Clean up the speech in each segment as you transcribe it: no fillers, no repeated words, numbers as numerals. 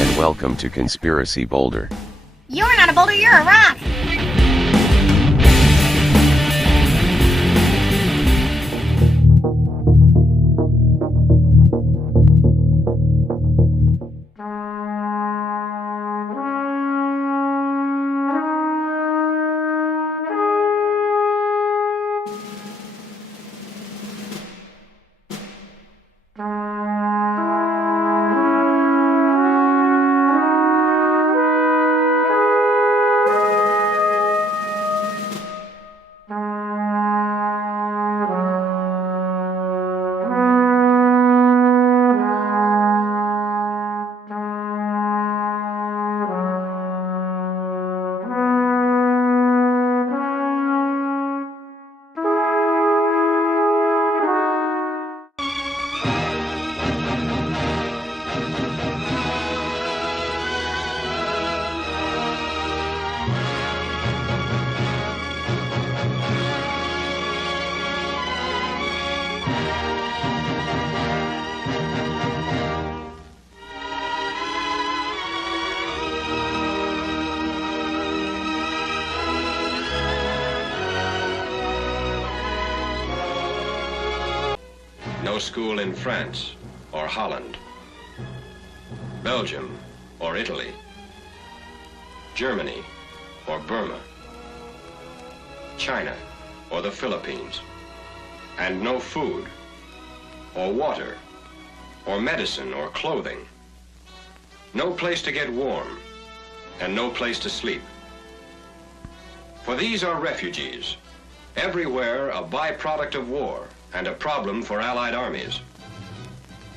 and welcome to Conspiracy Boulder. You're not a boulder, you're a rock! No school in France or Holland, Belgium or Italy, Germany or Burma, China or the Philippines, and no food or water or medicine or clothing, no place to get warm and no place to sleep. For these are refugees, everywhere a byproduct of war and a problem for Allied armies.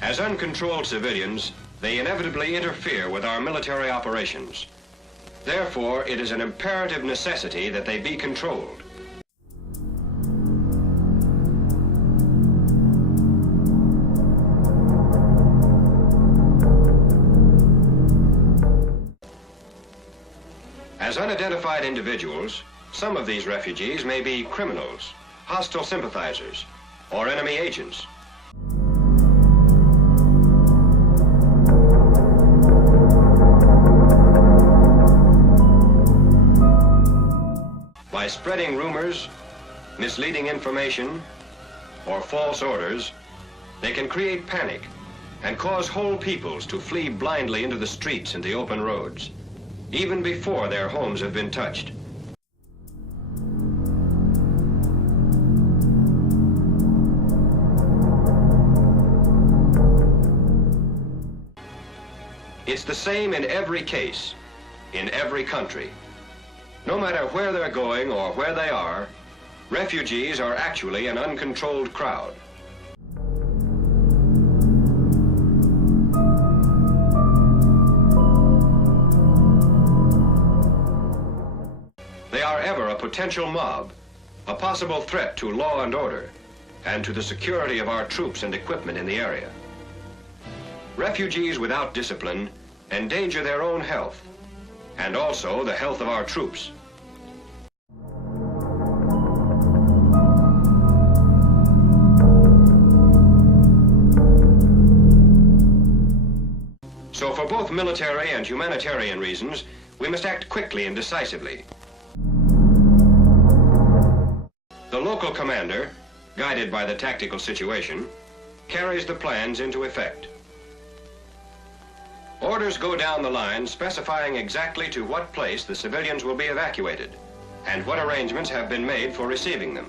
As uncontrolled civilians, they inevitably interfere with our military operations. Therefore, it is an imperative necessity that they be controlled. As unidentified individuals, some of these refugees may be criminals, hostile sympathizers, or enemy agents. By spreading rumors, misleading information, or false orders, they can create panic and cause whole peoples to flee blindly into the streets and the open roads, even before their homes have been touched. It's the same in every case, in every country. No matter where they're going or where they are, refugees are actually an uncontrolled crowd. They are ever a potential mob, a possible threat to law and order, and to the security of our troops and equipment in the area. Refugees without discipline endanger their own health, and also the health of our troops. So for both military and humanitarian reasons, we must act quickly and decisively. The local commander, guided by the tactical situation, carries the plans into effect. Orders go down the line specifying exactly to what place the civilians will be evacuated and what arrangements have been made for receiving them.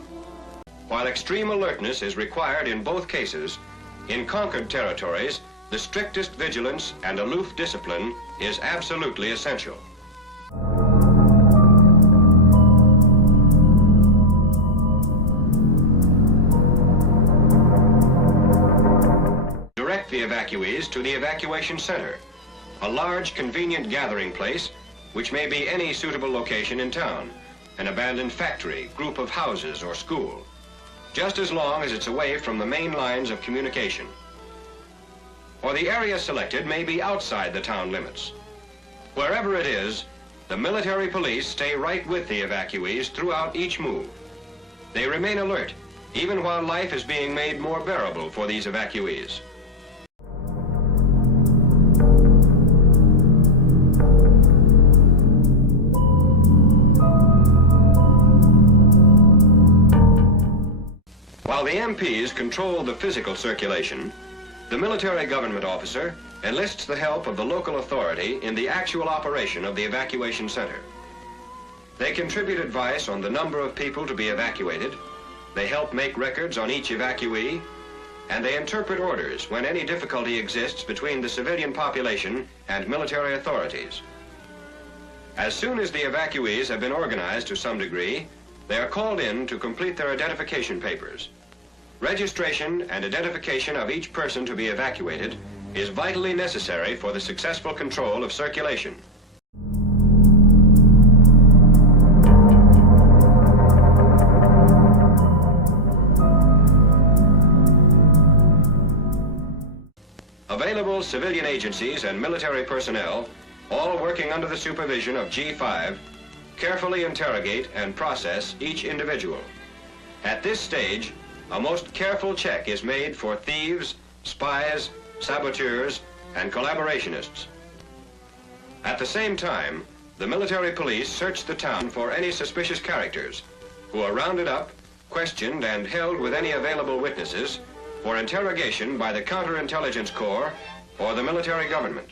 While extreme alertness is required in both cases, in conquered territories, the strictest vigilance and aloof discipline is absolutely essential. Direct the evacuees to the evacuation center, a large, convenient gathering place, which may be any suitable location in town, an abandoned factory, group of houses, or school, just as long as it's away from the main lines of communication. Or the area selected may be outside the town limits. Wherever it is, the military police stay right with the evacuees throughout each move. They remain alert, even while life is being made more bearable for these evacuees. While the MPs control the physical circulation, the military government officer enlists the help of the local authority in the actual operation of the evacuation center. They contribute advice on the number of people to be evacuated, they help make records on each evacuee, and they interpret orders when any difficulty exists between the civilian population and military authorities. As soon as the evacuees have been organized to some degree, they are called in to complete their identification papers. Registration and identification of each person to be evacuated is vitally necessary for the successful control of circulation. Available civilian agencies and military personnel, all working under the supervision of G5, carefully interrogate and process each individual. At this stage, a most careful check is made for thieves, spies, saboteurs, and collaborationists. At the same time, the military police search the town for any suspicious characters, who are rounded up, questioned, and held with any available witnesses for interrogation by the Counterintelligence Corps or the military government.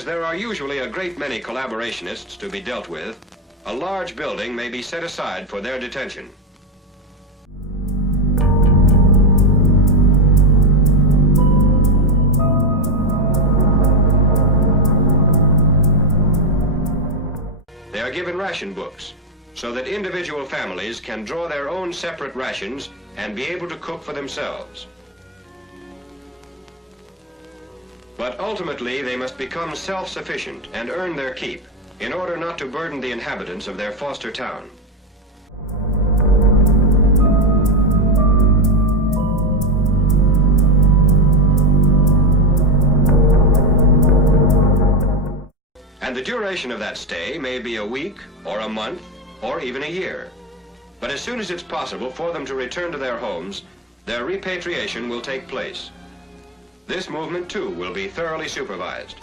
As there are usually a great many collaborationists to be dealt with, a large building may be set aside for their detention. They are given ration books so that individual families can draw their own separate rations and be able to cook for themselves. But ultimately, they must become self-sufficient and earn their keep in order not to burden the inhabitants of their foster town. And the duration of that stay may be a week or a month or even a year. But as soon as it's possible for them to return to their homes, their repatriation will take place. This movement, too, will be thoroughly supervised.